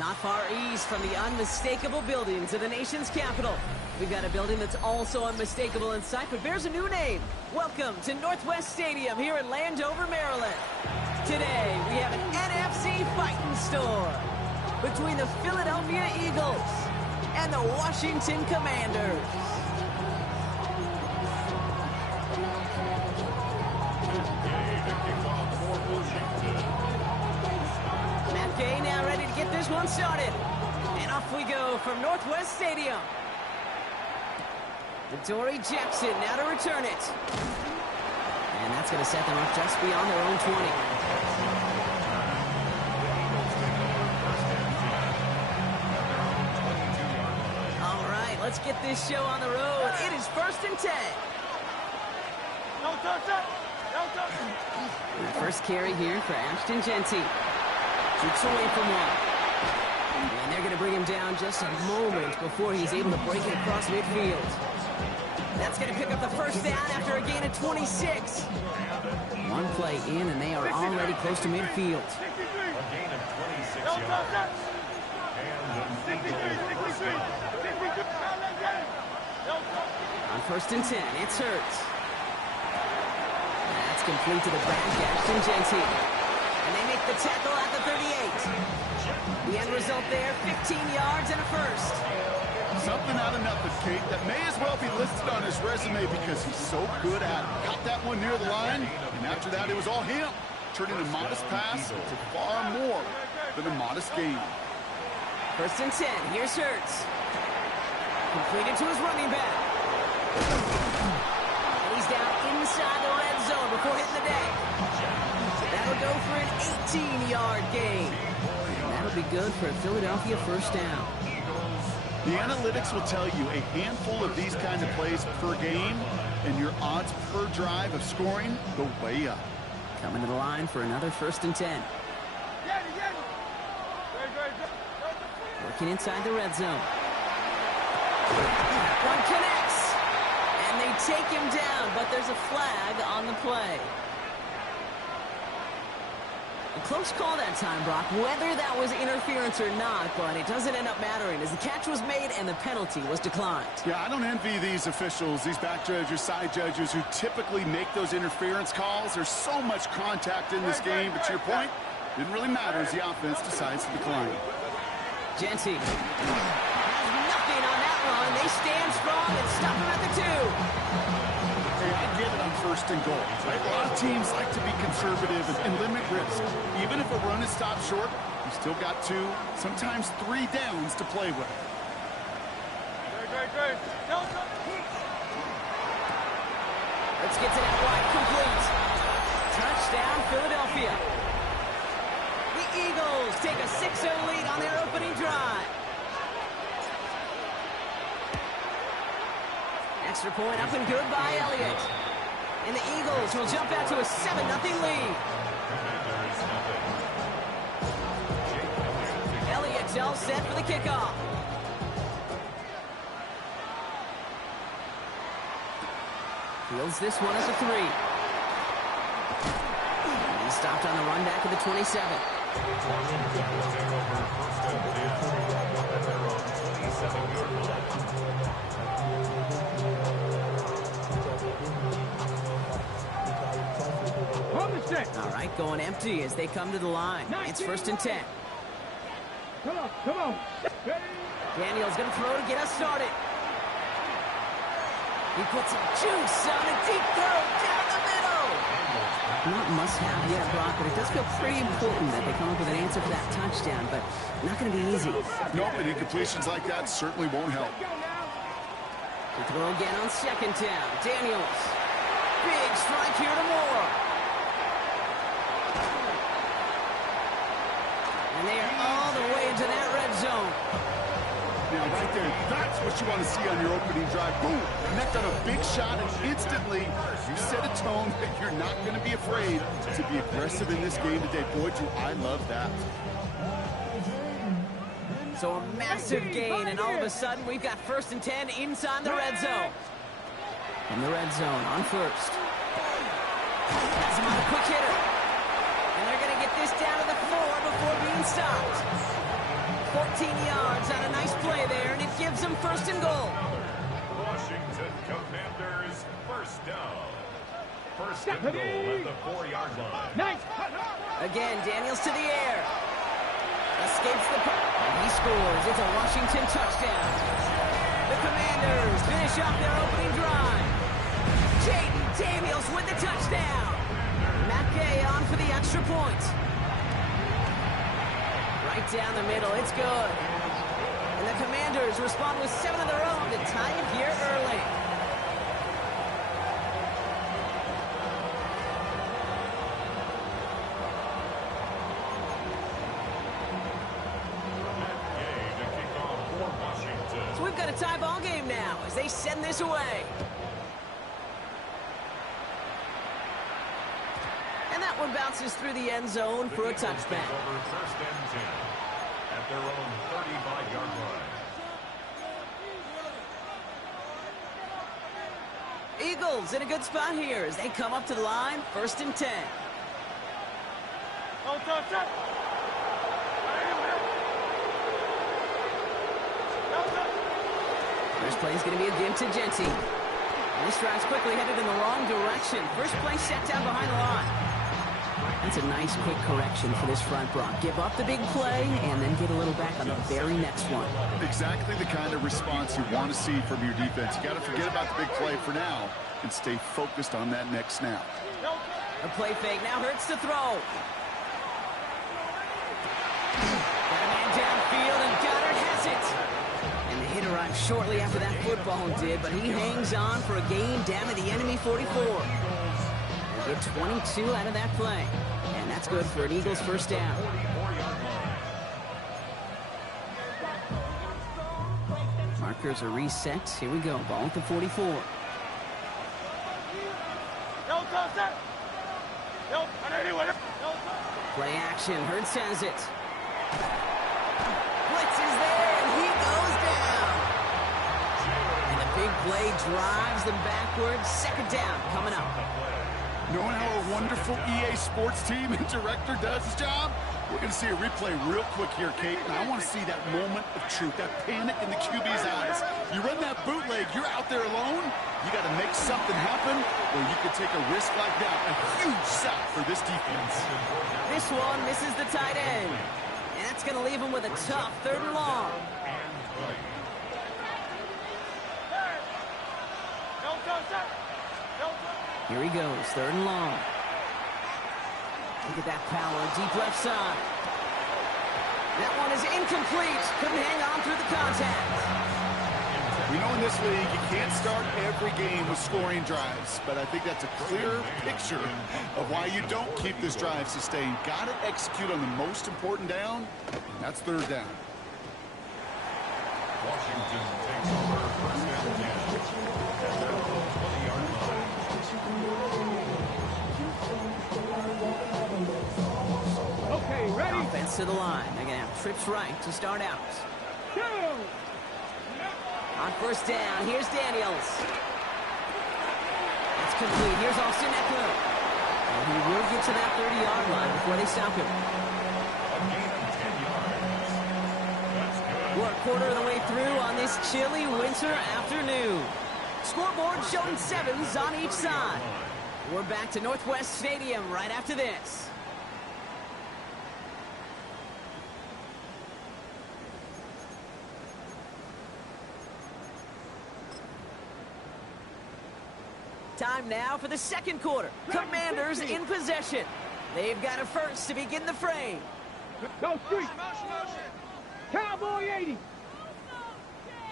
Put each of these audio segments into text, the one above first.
Not far east from the unmistakable buildings of the nation's capital, we've got a building that's also unmistakable in sight, but bears a new name. Welcome to Northwest Stadium here in Landover, Maryland. Today, we have an NFC fighting storm between the Philadelphia Eagles and the Washington Commanders. Matt Gay now ready to get this one started. And off we go from Northwest Stadium. Dory Jackson now to return it. And that's going to set them up just beyond their own 20. All right, let's get this show on the road. It is 1st and 10. The first carry here for Ashton Jeanty. Shoots away from one. And they're going to bring him down just a moment before he's able to break it across midfield. That's going to pick up the first down after a gain of 26. One play in, and they are already close to midfield. A gain of 26 yards. On 1st and 10, it's Hurts. That's complete to the back, Ashton Jeanty. And they make the tackle at the 38. The end result there, 15 yards and a first. Something out of nothing, Kate, that may as well be listed on his resume because he's so good at it. Caught that one near the line, and after that, it was all him. Turning a modest pass to far more than a modest gain. 1st and 10, here's Hurts. Completed to his running back. And he's down inside the red zone before hitting the deck. That'll go for an 18-yard gain. And that'll be good for a Philadelphia first down. The analytics will tell you a handful of these kind of plays per game, and your odds per drive of scoring go way up. Coming to the line for another 1st and 10. Working inside the red zone. One connects. And they take him down, but there's a flag on the play. A close call that time, Brock, whether that was interference or not, but it doesn't end up mattering as the catch was made and the penalty was declined. Yeah, I don't envy these officials, these back judges, side judges who typically make those interference calls. There's so much contact in this game, but to your point, didn't really matter as the offense decides to decline. Jeanty has nothing on that run. They stand strong and stop him at the 2. Hey, I get it on 1st and goal. Right? A lot of teams like to be conservative and limit risk. Even if a run is stopped short, you still got 2, sometimes 3 downs to play with. Let's get to that wide complete. Touchdown, Philadelphia. The Eagles take a 6-0 lead on their opening drive. Extra point up and good by Elliott. And the Eagles will jump out to a 7-0 lead. Elliott's all set for the kickoff. Fields this one as a 3. And he stopped on the run back of the 27. All right, going empty as they come to the line. It's 1st and 10. Come on. Daniel's going to throw to get us started. He puts some juice on a deep throw down the middle. Not must-have yet, Brock, but it does feel pretty important that they come up with an answer for that touchdown, but not going to be easy. Nope, and incompletions like that certainly won't help. To throw again on 2nd down. Daniels. Big strike here to Moore. And they are all the way into that red zone. Now, right there, that's what you want to see on your opening drive. Boom! Connect on a big shot, and instantly you set a tone that you're not going to be afraid to be aggressive in this game today. Boy, do I love that. So a massive gain, and all of a sudden, we've got 1st and 10 inside the red zone. From the red zone on 1st. Has him on a quick hitter. And they're going to get this down to the 4 before being stopped. yards on a nice play there, and it gives them first and goal. Washington Commanders first down. First and goal at the 4-yard line. Nice. Again, Daniels to the air. Escapes the puck, and he scores. It's a Washington touchdown. The Commanders finish off their opening drive. Jaden Daniels with the touchdown. Matt Gay on for the extra point. Right down the middle, it's good. And the Commanders respond with 7 of their own to tie it here early. So we've got a tie ball game now as they send this away. And that one bounces through the end zone for a touchback. First and 10 at their own 35-yard line. Eagles in a good spot here as they come up to the line, first and 10. First play is going to be a give to Genty. And this drive's quickly headed in the wrong direction. First play set down behind the line. That's a nice quick correction for this front, Brock. Give up the big play and then get a little back on the very next one. Exactly the kind of response you want to see from your defense. You got to forget about the big play for now and stay focused on that next snap. A play fake now hurts to throw. Got a man downfield and Goddard has it. And the hit arrived shortly after that football did, but he hangs on for a gain down to the enemy 44. They get 22 out of that play. And that's good for an Eagles first down. Markers are reset. Here we go. Ball at the 44. Play action. Hurts has it. Blitz is there, and he goes down. And the big play drives them backwards. Second down coming up. Knowing how a wonderful EA Sports team and director does his job, we're going to see a replay real quick here, Kate, and I want to see that moment of truth, that panic in the QB's eyes. You run that bootleg, you're out there alone, you got to make something happen, or you could take a risk like that. A huge sack for this defense. This one misses the tight end, and that's going to leave him with a tough third and long. Here he goes, third and long. Look at that power, deep left side. That one is incomplete. Couldn't hang on through the contact. We know in this league you can't start every game with scoring drives, but I think that's a clear picture of why you don't keep this drive sustained. Got to execute on the most important down, and that's third down. Washington takes over first and 10 at their own 20-yard line. Okay, ready? Offense to the line. They're going to have trips right to start out. Two. On first down, here's Daniels. That's complete. Here's Austin Eckler. And he will get to that 30-yard line before they stop him. A gain of 10 yards. That's good. We're a quarter of the way through on this chilly winter afternoon. Scoreboard showing 7s on each side. We're back to Northwest Stadium right after this. Time now for the second quarter. Commanders in possession. They've got a first to begin the frame. Go street. Cowboy 80.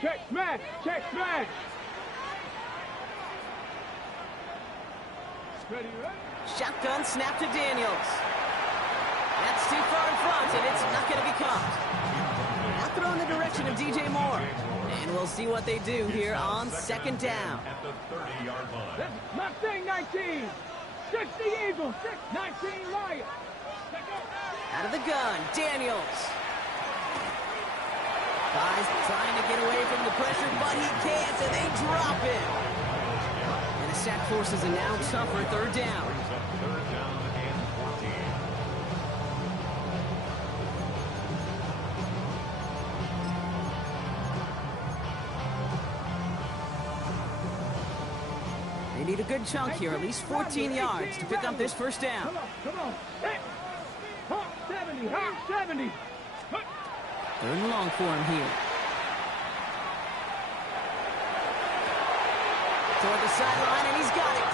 Check smash. Check smash. Ready, ready? Shotgun snap to Daniels. That's too far in front, and it's not going to be caught. Now throw in the direction of DJ Moore. And we'll see what they do here on second down. At the 30-yard line. Mustang 19. 60 Eagles. 19 Lions. Out of the gun, Daniels. Guys trying to get away from the pressure, but he can't, and they drop him. And the sack forces a now tougher third down. Brings up third down and 14. need a good chunk here, at least 14 yards to pick up this first down. Come on. Hey. Hawk 70, Hawk 70. Third and long for him here. Toward the sideline, and he's got it.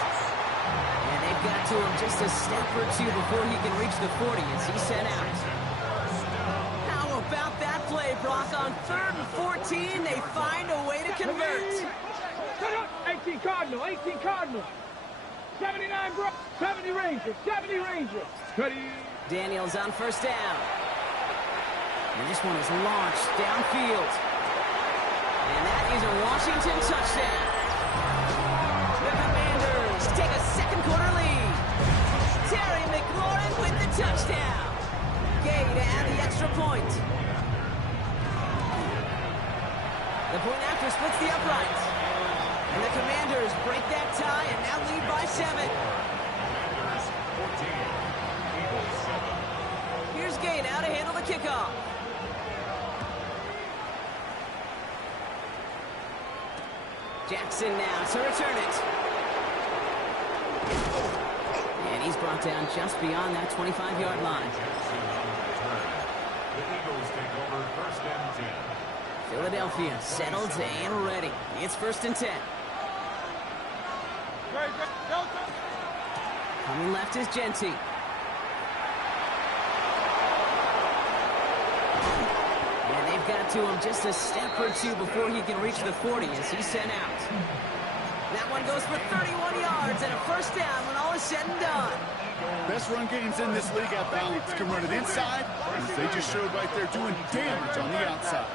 And they've got to him just a step or two before he can reach the 40 as he's sent out. How about that play, Brock? On 3rd and 14, they find a way to convert. 18 Cardinal, 18 Cardinal. 79 bro, 70 Ranger, 70 Ranger. Daniels on first down. And this one is launched downfield. And that is a Washington touchdown. The Commanders take a second quarter lead. Terry McLaurin with the touchdown. Gay to add the extra point. The point after splits the uprights. And the Commanders break that tie and now lead by 7. Commanders 14, Eagles 7. Here's Gay now to handle the kickoff. Jackson now to return it. And he's brought down just beyond that 25-yard line. Jackson on the return. The Eagles take over 1st and 10. Philadelphia settled and ready. It's 1st and 10. Coming left is Genty. And they've got to him just a step or two before he can reach the 40 as he's sent out. That one goes for 31 yards and a first down when all is said and done. Best run games in this league at balance. Can run it inside, as they just showed right there, doing damage on the outside.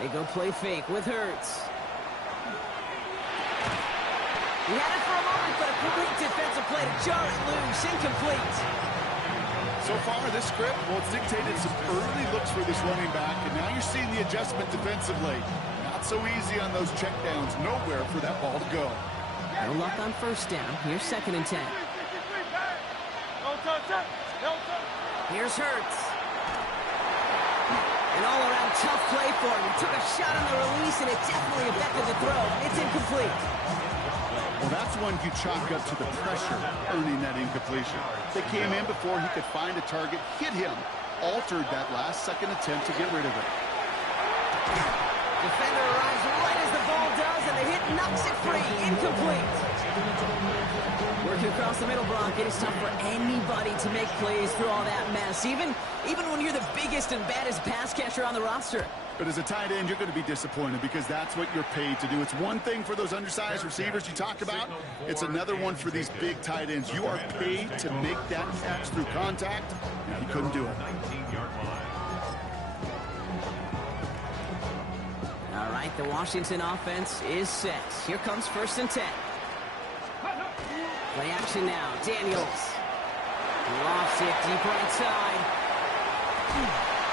They go play fake with Hurts. He had it for a moment, but a complete defensive play to jar it loose, incomplete. So far, this script, well, it's dictated some early looks for this running back, and now you're seeing the adjustment defensively. Not so easy on those checkdowns. Nowhere for that ball to go. No luck on first down. Here's 2nd and 10. Here's Hurts. An all-around tough play for him. He took a shot on the release, and it definitely affected the throw. It's incomplete. Well, that's one you chalk up to the pressure earning that incompletion. They came in before he could find a target, hit him, altered that last-second attempt to get rid of it. Defender arrives right as the ball does, and the hit knocks it free. Incomplete. Working across the middle, Brock, it is tough for anybody to make plays through all that mess, even when you're the biggest and baddest pass catcher on the roster. But as a tight end, you're going to be disappointed because that's what you're paid to do. It's one thing for those undersized receivers you talk about. It's another one for these big tight ends. You are paid to make that catch through contact. He couldn't do it. 19-yard line. All right, the Washington offense is set. Here comes 1st and 10. Play action now. Daniels. Lofts it deep right side.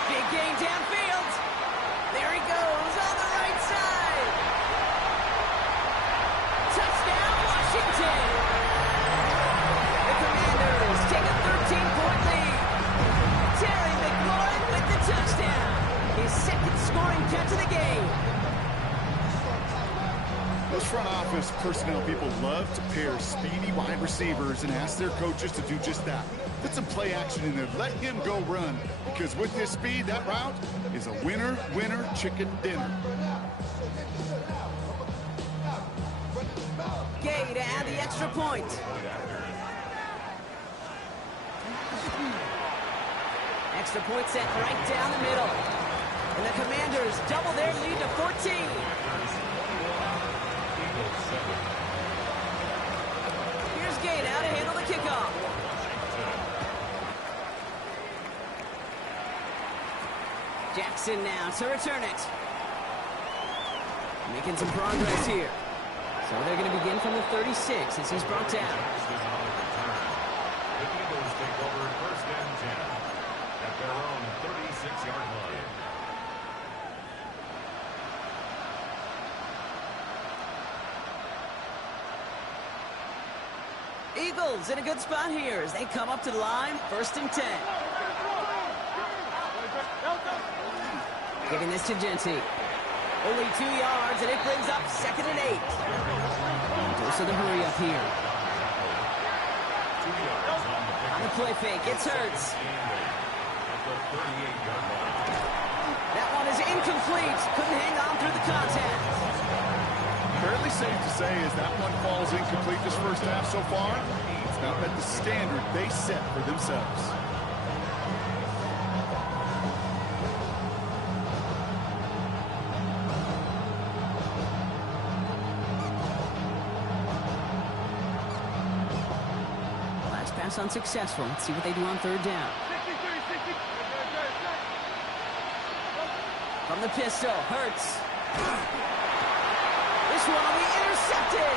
Big gain downfield. There he goes on the right side. Touchdown, Washington. The Commanders take a 13-point lead. Terry McLaurin with the touchdown. His 2nd scoring catch of the game. Those front office personnel people love to pair speedy wide receivers and ask their coaches to do just that. Put some play action in there. Let him go run. Because with this speed, that route is a winner, winner, chicken dinner. Gay to add the extra point. Extra point set right down the middle. And the Commanders double their lead to 14. Here's Gay now to handle the kickoff. Jackson now to return it. Making some progress here. So they're going to begin from the 36 as he's brought down. The Eagles take over 1st and 10 at their own 36-yard line. Eagles in a good spot here as they come up to the line, 1st and 10. Giving this to Genty. Only 2 yards, and it brings up 2nd and 8. Most of the hurry up here. On the play fake, it's Hurts. That one is incomplete. Couldn't hang on through the contact. Fairly safe to say as that one falls incomplete this first half so far, it's not met the standard they set for themselves. Last pass unsuccessful. Let's see what they do on third down. From the pistol, Hurts. This one will be intercepted.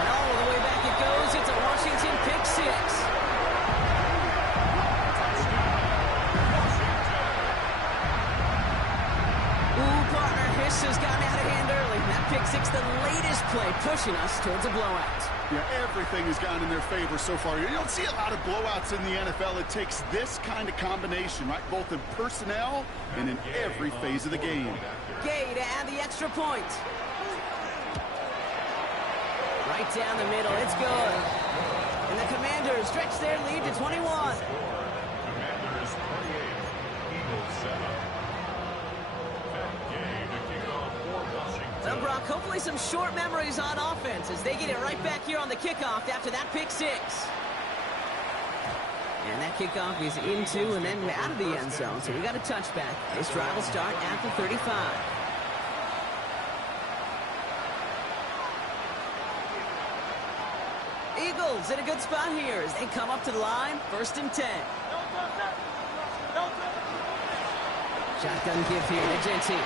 And all the way back it goes. It's a Washington pick six. Ooh, partner, this has gotten out of hand early. That pick six, the latest play, pushing us towards a blowout. Yeah, everything has gone in their favor so far. You don't see a lot of blowouts in the NFL. It takes this kind of combination, right? Both in personnel and in every phase of the game. Gay to add the extra point. Right down the middle. It's good. And the Commanders stretch their lead to 21. Commanders 28, Eagles 7. Well, Brock, hopefully some short memories on offense as they get it right back here on the kickoff after that pick six. And that kickoff is into and then out of the end zone, so we got a touchback. This drive will start at the 35. Eagles in a good spot here as they come up to the line, 1st and 10. Shotgun give here to Genty.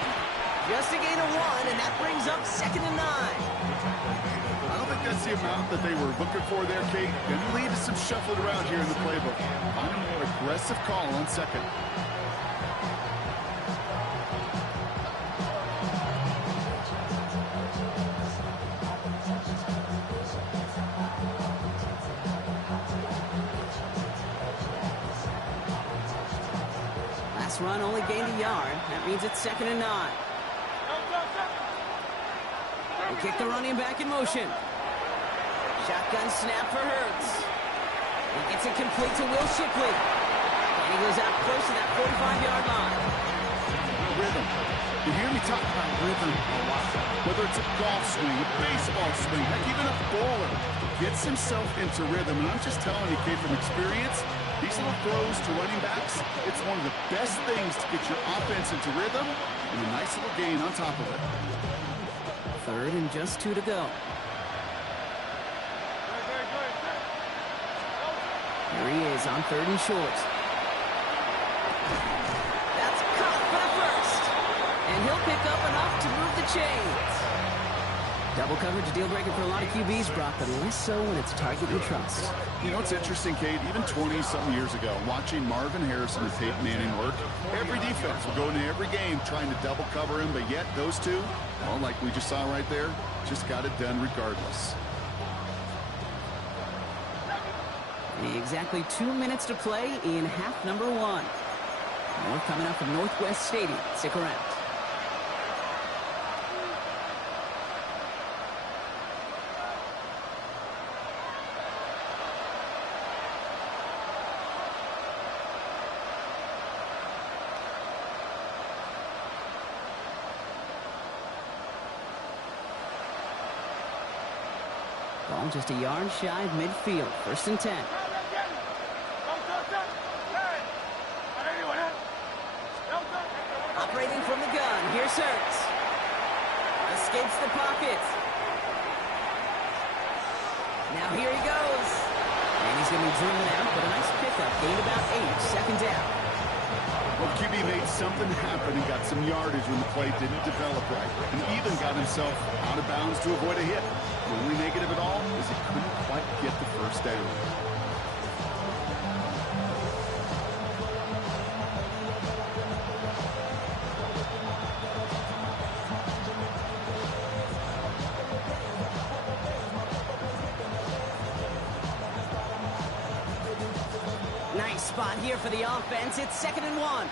Just a gain of 1, and that brings up 2nd and 9. I don't think that's the amount that they were looking for there, Kate. Going to lead to some shuffling around here in the playbook. Find a more aggressive call on 2nd. Last run only gained a yard. That means it's 2nd and 9. They kick the running back in motion. Shotgun snap for Hurts. He gets it complete to Will Shipley. And he goes out close to that 45-yard line. Rhythm. You hear me talk about rhythm a lot. Whether it's a golf swing, a baseball swing, heck, even a bowler gets himself into rhythm. And I'm just telling you, Kate, from experience, these little throws to running backs, it's one of the best things to get your offense into rhythm and a nice little gain on top of it. 3rd and just 2 to go. Here he is on 3rd and short. That's caught for the first. And he'll pick up enough to move the chains. Double coverage deal breaker for a lot of QBs, Brock, but less so when it's a target you trust. You know, it's interesting, Kate, even 20-something years ago, watching Marvin Harrison and Peyton Manning work, every defense will go into every game trying to double cover him, but yet those two, well, like we just saw right there, just got it done regardless. Exactly 2 minutes to play in half number 1. More coming up from Northwest Stadium. Stick around. Ball just a yard shy of midfield. 1st and 10. Operating from the gun. Here's Hurts. Escapes the pocket. Now here he goes. And he's going to be driven out, but a nice pickup. Gained about 8. 2nd down. Well, QB made something happen and got some yardage when the play didn't develop right. And even got himself out of bounds to avoid a hit. The only negative at all is he couldn't quite get the 1st down. Nice spot here for the offense. It's 2nd and 1.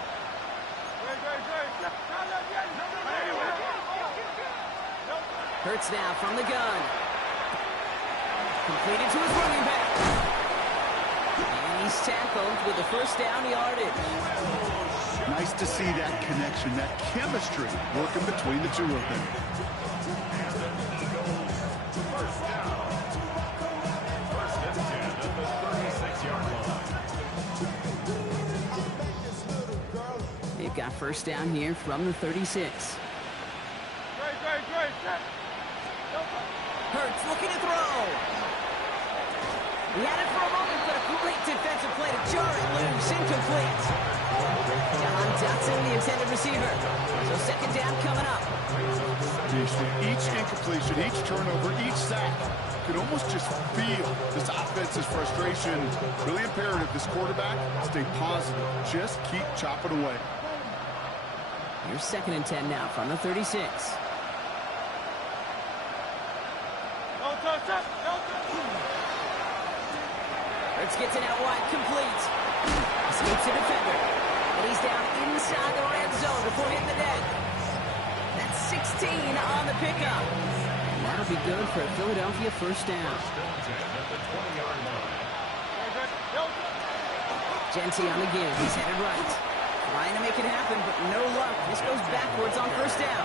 Hurts now from the gun. Completed to his running back. And he's tackled with the first down yardage. Nice to see that connection, that chemistry working between the two of them. First down. First and 10 at the 36-yard line. They've got first down here from the 36. Hurts looking to throw. He had it for a moment, but a great defensive play to jar it loose. Incomplete. John Dotson, the intended receiver. So second down coming up. Each incompletion, each turnover, each sack, you can almost just feel this offense's frustration. Really imperative, this quarterback, stay positive. Just keep chopping away. Here's second and 10 now from the 36. Hurts gets it out wide, complete. Escapes the defender. And he's down inside the red zone before hitting the deck. That's 16 on the pickup. And that'll be good for a Philadelphia first down. Genty on the give. He's headed right. Trying to make it happen, but no luck. This goes backwards on first down.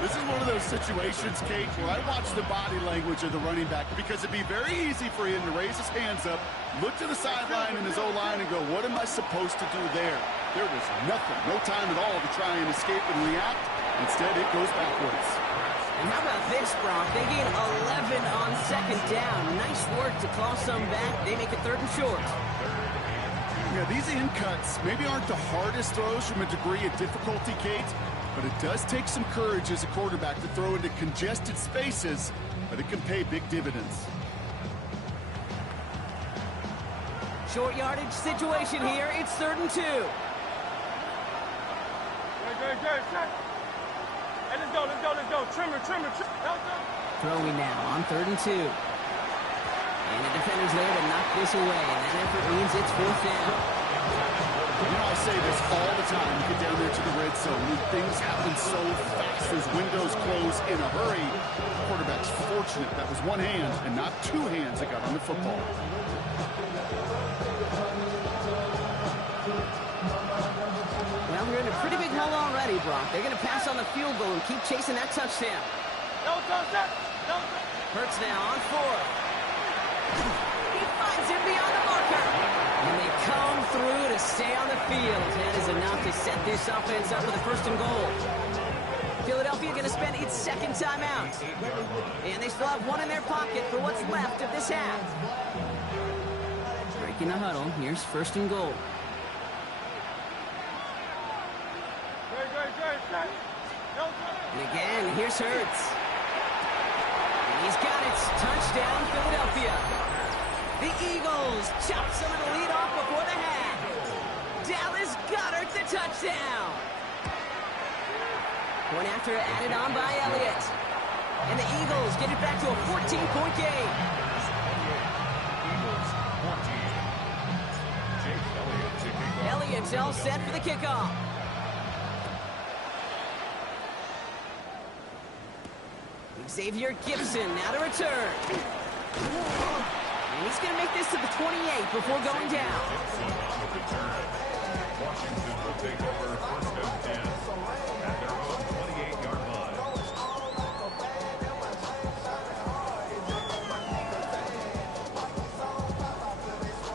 This is one of those situations, Kate, where I watch the body language of the running back because it'd be very easy for him to raise his hands up, look to the sideline in his O-line and go, what am I supposed to do there? There was nothing, no time at all to try and escape and react. Instead, it goes backwards. And how about this, Brock? They gain 11 on second down. Nice work to claw some back. They make it third and short. Yeah, these in cuts maybe aren't the hardest throws from a degree of difficulty, Kate, but it does take some courage as a quarterback to throw into congested spaces, but it can pay big dividends. Short yardage situation here. It's third and 2. Hey, let's go. Trimmer. Throwing now on third and 2. And the defender's there to knock this away. And that effort means it's fourth down. You know, I say this all the time. You get down there to the red zone, and things happen so fast. Those windows close in a hurry. The quarterback's fortunate that was one hand and not two hands that got on the football. Well, they're in a pretty big hole already, Brock. They're going to pass on the field goal and keep chasing that touchdown. Hurts now on 4th. He finds him beyond the marker. And they come through to stay on the field. That is enough to set this offense up with a first and goal. Philadelphia going to spend its second timeout. And they still have one in their pocket for what's left of this half. Breaking the huddle. Here's first and goal. And again, here's Hurts. And he's got it. Touchdown, Philadelphia. The Eagles chop some of the lead off before the half. Dallas Goedert the touchdown. Point after added on by Elliott. And the Eagles get it back to a 14-point game. Elliott's all set for the kickoff. Xavier Gibson now to return. And he's going to make this to the 28 before going down. Washington will take over first and 10 at their own 28-yard line.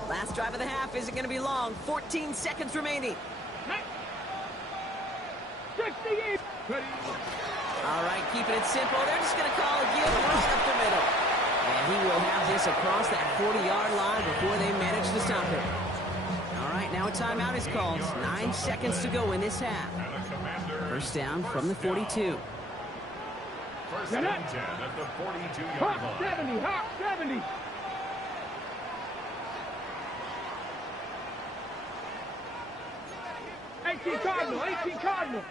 Last drive of the half isn't going to be long. 14 seconds remaining. 68. All right, keeping it simple. They're just going to call a give right up the middle. And he will have this across that 40-yard line before they manage to stop him. All right, now a timeout is called. 9 seconds to go in this half. First down from the 42. First and 10 at the 42-yard Hawk line. 70, Hawk 70. Cardinal, 18 Cardinal.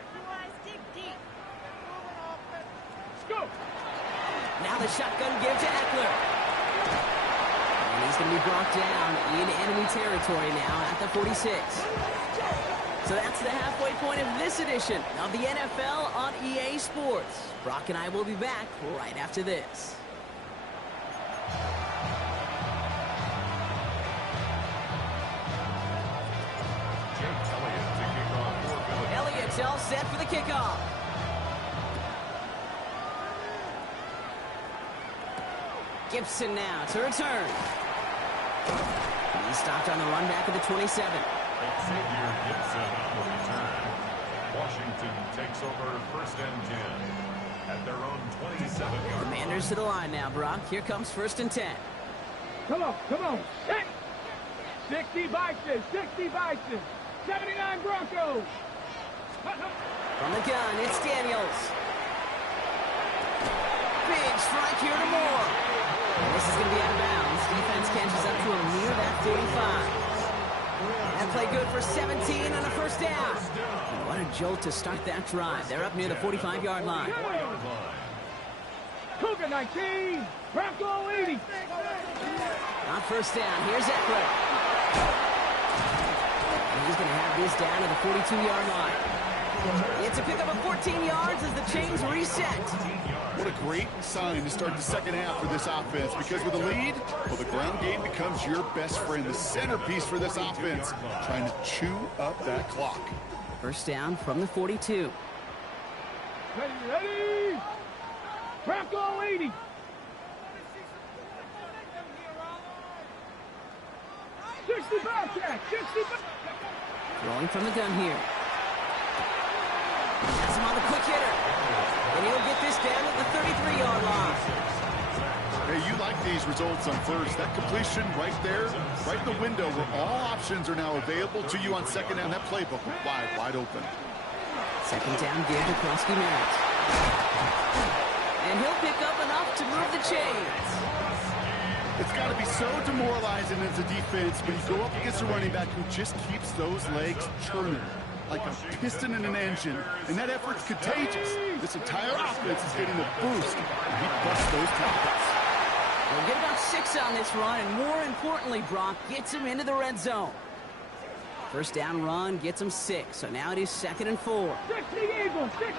Let's go. Now the shotgun give to Eckler. And he's going to be brought down in enemy territory now at the 46. So that's the halfway point of this edition of the NFL on EA Sports. Brock and I will be back right after this. Elliott's all set for the kickoff. Gibson now to return. He's stopped on the run back at the 27. Xavier Gibson on the return. Washington takes over 1st and 10 at their own 27-yard line. Commanders to the line now, Brock. Here comes 1st and 10. Come on. Set. 60 Bison. 79 Broncos. From the gun, it's Daniels. Big strike here to Moore. And this is going to be out of bounds. Defense catches up to him near that 45. That play good for 17 on a 1st down. And what a jolt to start that drive. They're up near the 45-yard line. Cougar 19. Bronco 80. On 1st down, here's Eckler. And he's going to have this down to the 42-yard line. It's a pickup of 14 yards as the chains reset. What a great sign to start the second half for this offense, because with a lead, well, the ground game becomes your best friend, the centerpiece for this offense, trying to chew up that clock. 1st down from the 42. Ready. Bronco 80. Throwing from the gun here. Has him on the quick hitter. And he'll get this down at the 33-yard line. Hey, you like these results on thirds. That completion right there, right in the window where all options are now available to you on 2nd down. That playbook will fly wide open. 2nd down give to Krosky Merritt. And he'll pick up enough to move the chains. It's got to be so demoralizing as a defense when you go up against a running back who just keeps those legs churning like a piston in an engine, and that effort's contagious. This entire offense is getting a boost, and he busts those tackles. We'll get about 6 on this run, and more importantly, Brock gets him into the red zone. 1st down run gets him 6, so now it is 2nd and 4. 60 Eagles. They'll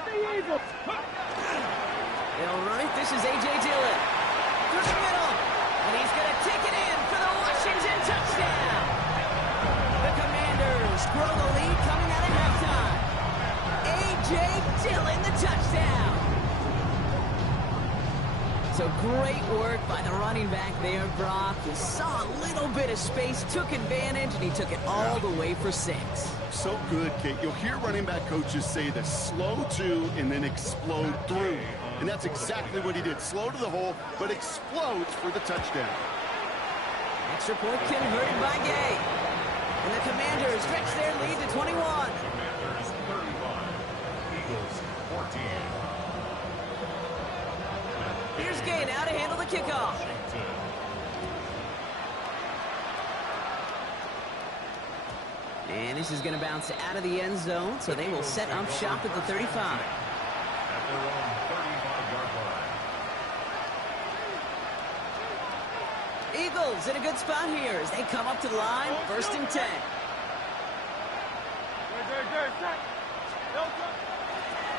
run it. This is A.J. Dillon. Through the middle, and he's going to take it in for the Washington touchdown. The Commanders grow the lead coming out of halftime. A.J. Dillon, the touchdown. So great work by the running back there, Brock. He saw a little bit of space, took advantage, and he took it all the way for 6. So good, Kate. You'll hear running back coaches say the slow to and then explode through. And that's exactly what he did. Slow to the hole, but explodes for the touchdown. Extra point converted by Gay. And the Commanders stretch their lead to 21. Commanders 35, Eagles 14. Here's Gay now to handle the kickoff. And this is going to bounce out of the end zone, so they will set up shop at the 35. At their own 35-yard line. Eagles in a good spot here as they come up to the line, 1st and 10.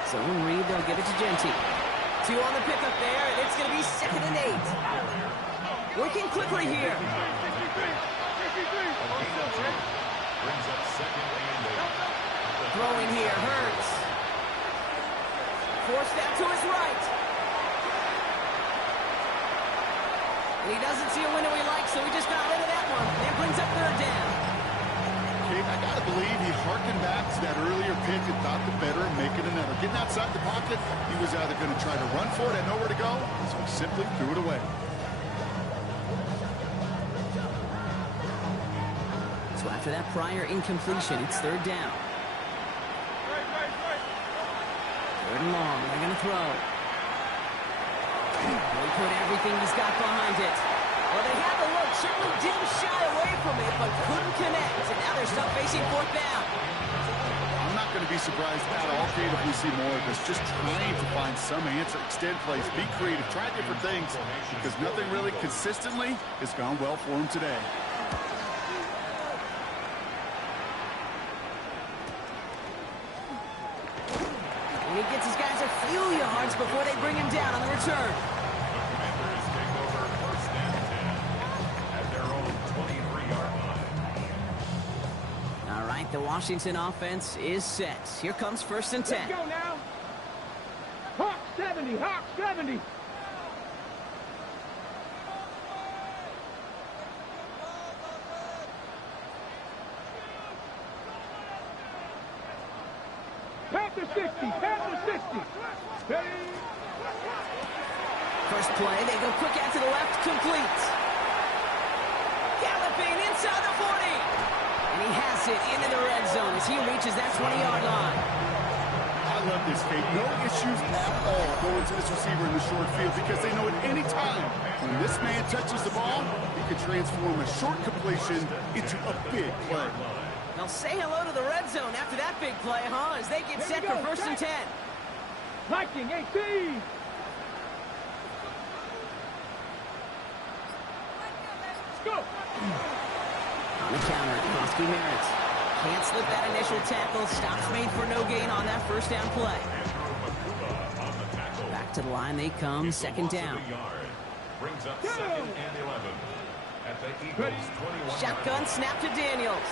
Zone read, they'll give it to Genty. 2 on the pickup there, and it's going to be 2nd and 8. Working quickly here. Brings up 2nd and 8. Throwing here, Hurts. Forced out to his right. And he doesn't see a window he likes, so he just got rid of that one. And brings up 3rd down. Kate, I got to believe he harkened back to that earlier pick and thought the better of making another. Getting outside the pocket, he was either going to try to run for it, had nowhere to go, so he simply threw it away. So after that prior incompletion, it's 3rd down. 3rd and long, they're going to throw. They put everything he's got behind it. Well, they had the look, certainly didn't shy away from it, but couldn't connect. And now they're stuck facing 4th down. I'm not going to be surprised at all, Kate, if we see more of this. Just trying to find some answer, extend plays, be creative, try different things, because nothing really consistently has gone well for him today. he gets his guys a few yards before they bring him down on the return. Commanders take over first and 10 at their own 23-yard line. All right, the Washington offense is set. Here comes first and 10. Let's go now. Hawk 70, Hawk 70. Panther 60, Panther 60. Steady. First play, they go quick out to the left, complete. Galloping inside the 40. And he has it into the red zone as he reaches that 20-yard line. I love this, Kate. No issues at all going to this receiver in the short field because they know at any time when this man touches the ball, he can transform a short completion into a big play. They'll say hello to the red zone after that big play, huh? As they get set for first and 10. Viking 18. Let's go. On the counter, Krosky Merritt. Can't slip that initial tackle. Stops made for no gain on that first down play. Back to the line they come, second down. Brings up second and 11 at the Eagles 21. Shotgun snap to Daniels.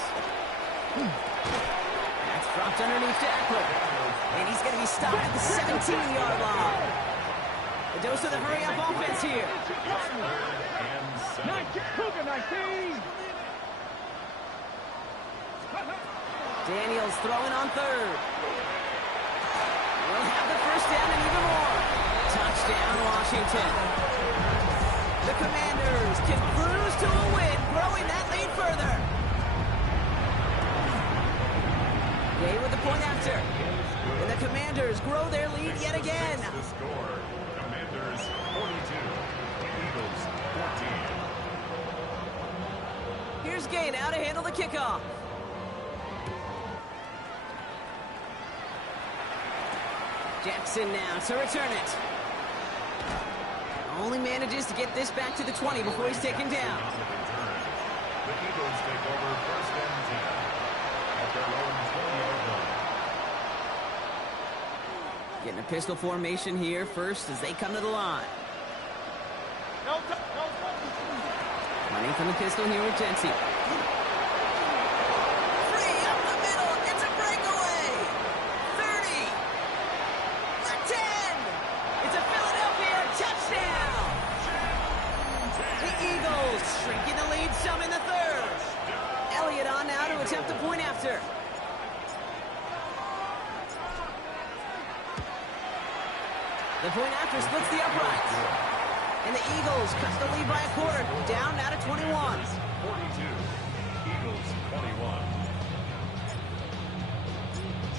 That's dropped underneath to Eckler. And he's going to be stopped at the 17-yard line. A dose of the hurry-up offense here. Cougar 19. Daniels throwing on third. We'll have the first down and even more. Touchdown, Washington. The Commanders can cruise to a win, growing that lead further. Gay with the point after. And the Commanders grow their lead yet again. The score, Commanders 42, Eagles 14. Here's Gay now to handle the kickoff. Jackson now to return it. Only manages to get this back to the 20 before he's taken down. The Eagles take over first and 10 at their own 20-yard line. Getting a pistol formation here first as they come to the line. Running from the pistol here with Jency. Free up the middle. It's a breakaway. 30. The 10. It's a Philadelphia touchdown. The Eagles shrinking the lead some in the third. Elliott on now to attempt the point after. The point after splits the uprights. And the Eagles cut the lead by a quarter. Down now to 21. 42, Eagles 21.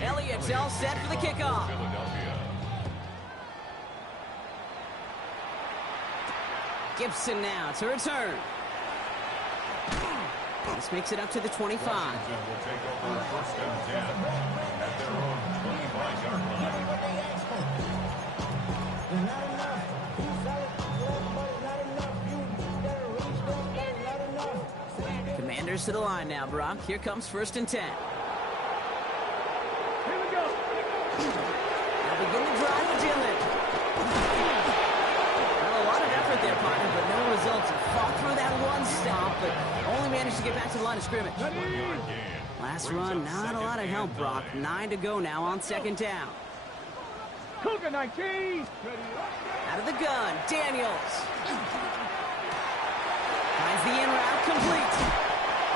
Elliott's all set for the kickoff. Philadelphia. Gibson now to return. This makes it up to the 25. Washington will take over first and 10 at their own 25-yard line. Commanders to the line now, Brock. Here comes first and 10. Here we go. They'll begin the drive with Dillon. Well, a lot of effort there, partner, but no results. Fought through that one stop, but only managed to get back to the line of scrimmage. Last run, not a lot of help, Brock. 9 to go now on second down. Cougar 19. Out of the gun, Daniels. Finds the in route complete.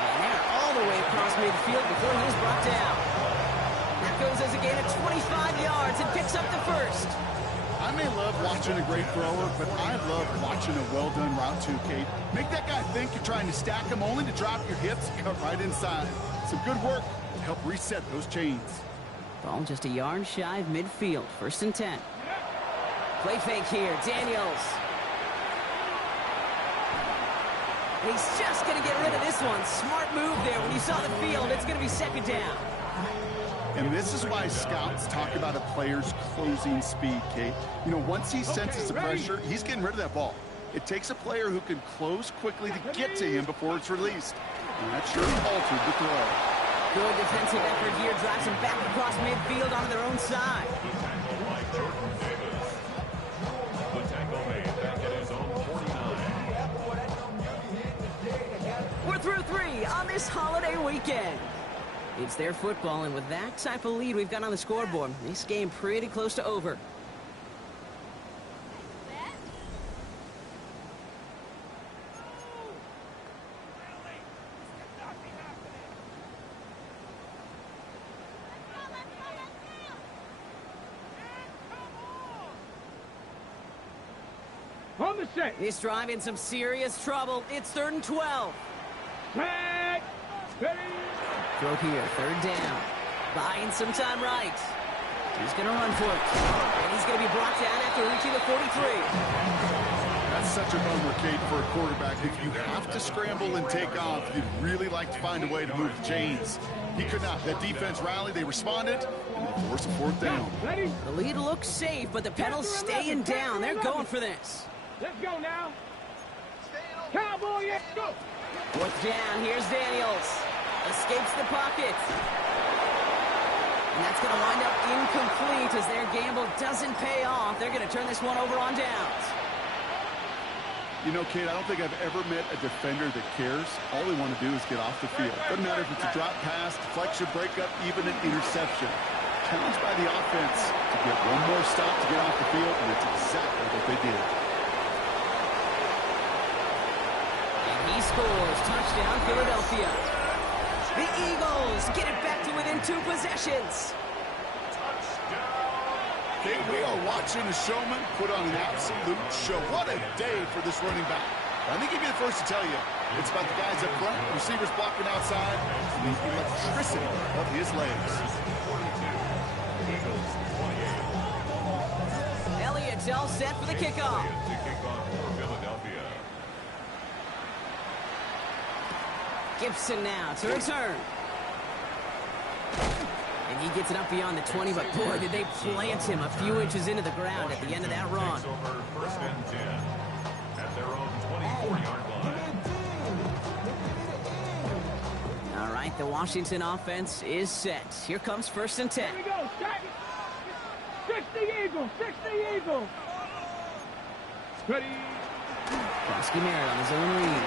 And they're all the way across midfield before he is brought down. That goes as a gain of 25 yards and picks up the first. I may love watching a great thrower, but I love watching a well-done route too, Kate. Make that guy think you're trying to stack him only to drop your hips and cut right inside. Some good work to help reset those chains. Ball just a yard shy of midfield. First and 10. Play fake here. Daniels. And he's just going to get rid of this one. Smart move there. When you saw the field, it's going to be second down. And this is why scouts talk about a player's closing speed, Kate. You know, once he senses the pressure, he's getting rid of that ball. It takes a player who can close quickly to get to him before it's released. And that sure altered the throw. Good defensive effort here. Drives them back across midfield onto their own side. Tackle by Jordan Davis. The tackle made back at his own 49. We're through 3 on this holiday weekend. It's their football, and with that type of lead we've got on the scoreboard, this game pretty close to over. On the set. This drive in some serious trouble. It's 3rd and 12. Set. Ready. Throw here, 3rd down. Buying some time right. He's going to run for it. And he's going to be brought down after reaching the 43. That's such a bummer, Kate, for a quarterback. If you have to scramble and take off, you'd really like to find a way to move the chains. He could not. That defense rallied, they responded, and they forced a 4th down. Ready. The lead looks safe, but the Pennels staying down. They're going for this. Let's go now. Cowboy, let's go. 4th down, here's Daniels. Escapes the pocket. And that's going to wind up incomplete as their gamble doesn't pay off. They're going to turn this one over on downs. You know, Kate, I don't think I've ever met a defender that cares. All they want to do is get off the field. Doesn't matter if it's a drop pass, deflection, breakup, even an interception. Challenged by the offense to get one more stop to get off the field, and it's exactly what they did. He scores. Touchdown, Philadelphia. The Eagles get it back to within 2 possessions. Okay, we are watching a showman put on an absolute show. What a day for this running back. I think he'd be the first to tell you. It's about the guys up front, receivers blocking outside, and the electricity of his legs. Elliott's all set for the kickoff. To kick off for Philadelphia. Gibson now to return. And he gets it up beyond the 20, but boy, did they plant him a few inches into the ground at the end of that run. Takes over 1st and 10 at their own 24-yard line. All right, the Washington offense is set. Here comes 1st and 10. Here we go. Stack it. 60 Eagles. 60 Eagles. Ready. Krosky Merritt on his own read.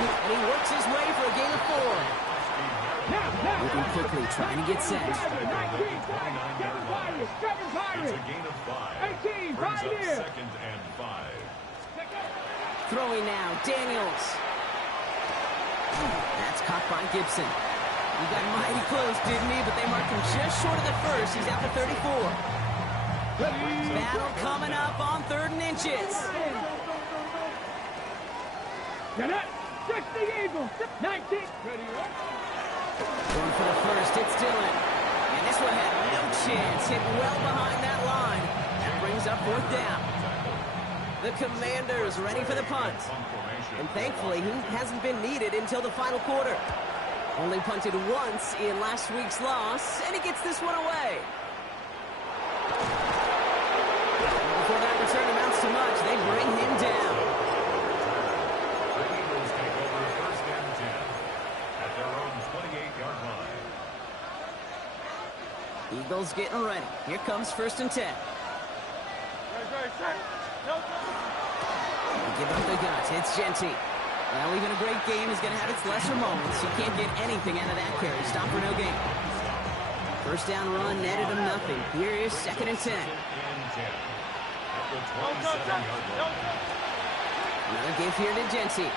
And he works his way for a gain of 4. Moving quickly, trying to get set. 19, 7 Pirates. 7 It's Pirates. a gain of 5. 18, Brings up Pioneer. 2nd and 5. Throwing now, Daniels. That's caught by Gibson. He got mighty close, didn't he? But they marked him just short of the 1st. He's out to 34. Battle coming up on 3rd and inches. Get it. 60 Eagles. 19. Ready. Going for the 1st, it's Dillon. And this one had no chance. Hit well behind that line. That brings up 4th down. The Commanders ready for the punt. And thankfully, he hasn't been needed until the final quarter. Only punted once in last week's loss, and he gets this one away. Before that return amounts to much, they bring him down. The Eagles take over 1st and 10 at their own 28-yard line. Eagles getting ready. Here comes 1st and 10. Give up the guts. It's Genty. Well, even a great game is going to have its lesser moments. You can't get anything out of that carry. Stop for no gain. 1st down run netted him nothing. Here is 2nd and 10. At the 27-yard line. Another give here to Genty.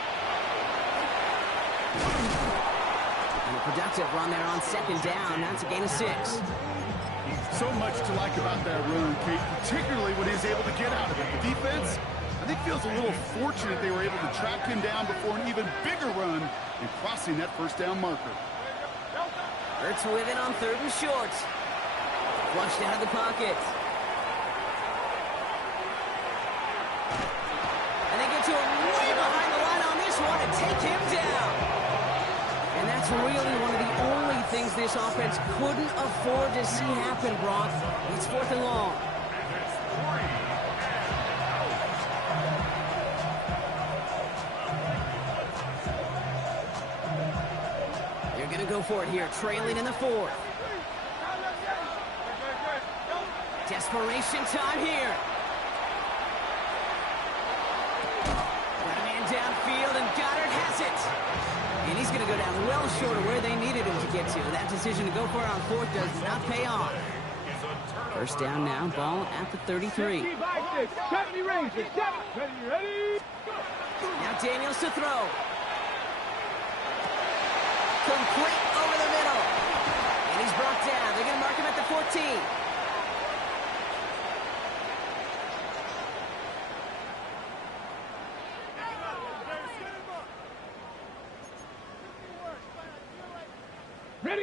And a productive run there on 2nd down. That's a gain of 6. So much to like about that run, Kate, particularly when he's able to get out of it. The defense, I think, feels a little fortunate they were able to track him down before an even bigger run and crossing that 1st down marker. Hurts with it on 3rd and short. Flushed out of the pocket. And they get to him way behind the line on this one and take him down. And that's really one of the only things this offense couldn't afford to see happen, Brock. It's 4th and long. going to go for it here, trailing in the fourth. Desperation time here. Got a man downfield, and Goddard has it. And he's going to go down well short of where they needed him to get to. That decision to go for it on fourth does not pay off. First down now, ball at the 33. 70 Rangers, 70, ready? Now Daniels to throw. Complete over the middle. And he's brought down. They're going to mark him at the 14.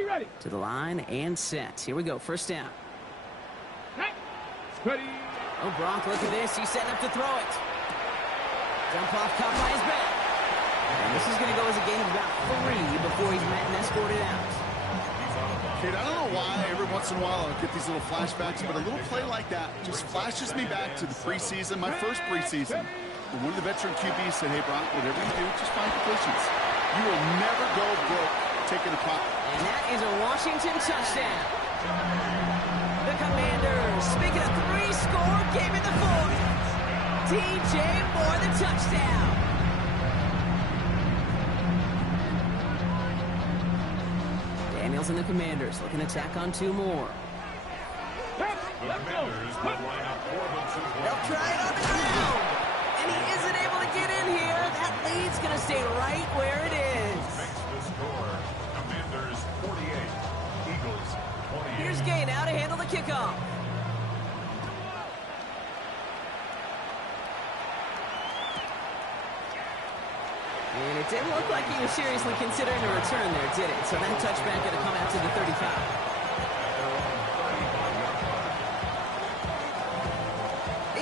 Ready. To the line and set. Here we go, first down. Ready. Oh, Gronk, look at this. He's setting up to throw it. Dump off, caught by his back. And this is going to go as a gain of about 3 before he's met and escorted out. Kate, I don't know why every once in a while I'll get these little flashbacks, but a little play like that just flashes me back to the preseason, my first preseason. When one of the veteran QBs said, hey, Brock, whatever you do, just find completions. You will never go broke taking a pop. And that is a Washington touchdown. The Commanders, speaking of 3-score, game in the fourth. DJ Moore, the touchdown. Daniels and the Commanders looking to tack on 2 more. The Commanders will line up 4 of 2 points. They'll try it on the ground. And he isn't able to get in here. That lead's going to stay right where it is. Makes the score. Commanders 48, Eagles 28. Here's Gay now to handle the kickoff. And it didn't look like he was seriously considering a return there, did it? So that touchback going to come out to the 35.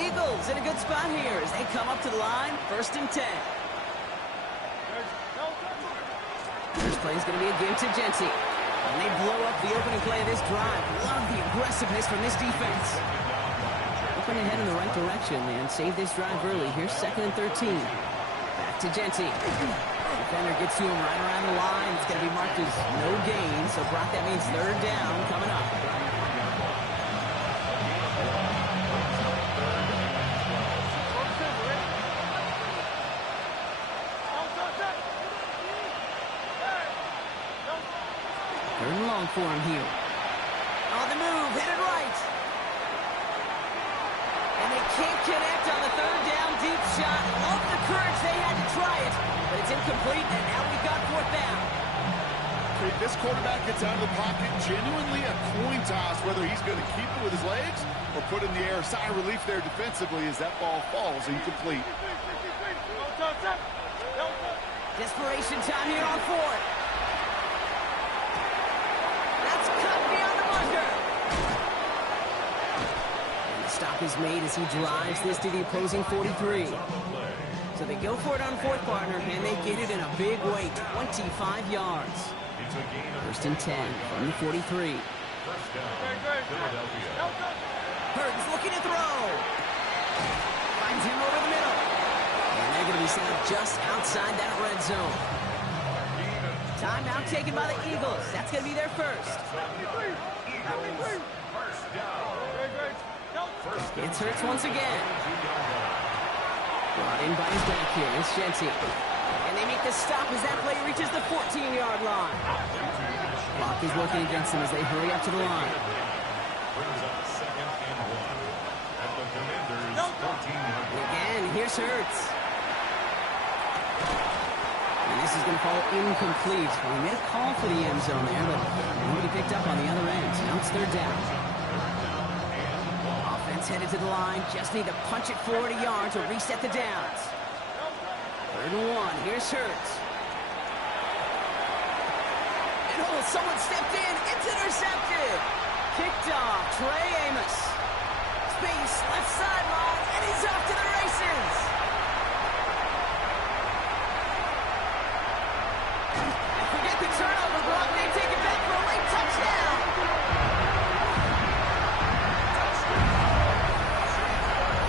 Eagles in a good spot here as they come up to the line, 1st and 10. First play is going to be a give to Genty. And they blow up the opening play of this drive. Love the aggressiveness from this defense. Looking ahead in the right direction, man. Save this drive early. Here's 2nd and 13. Back to Genty. Defender gets to him right around the line. It's going to be marked as no gain. So, Brock, that means 3rd down coming up. Third and long for him here. On the move, headed right. And they can't connect on the 3rd down deep shot. Love the courage they had to try it, but it's incomplete, and now we've got 4th down. Kate, this quarterback gets out of the pocket, genuinely a coin toss, whether he's going to keep it with his legs or put in the air. Sigh of relief there defensively as that ball falls incomplete. Desperation time here on 4th. That's cut beyond the bunker. And the stop is made as he drives this to the opposing 43. So they go for it on 4th, partner, and they get it in a big way, 25 yards. 1st and 10 from the 43. First down, Philadelphia. Hurts looking to throw. Finds him over the middle. And they're going to be set up just outside that red zone. Timeout taken by the Eagles. That's going to be their first. Eagles, first down. It's Hurts once again. Brought in by his back here. It's Genty. And they make the stop as that play reaches the 14-yard line. Clock is working against them as they hurry up to the line. Brings up 2nd and 1 at the Commanders' 14-yard line. Again, here's Hurts. And this is going to fall incomplete. Well, he made a call for the end zone there, but nobody picked up on the other end. Now it's 3rd down. Offense headed to the line. Just need to punch it 40 yards or reset the downs. 3rd and 1. Here's Hurts. And oh, someone stepped in. It's intercepted. Kicked off. Trey Amos.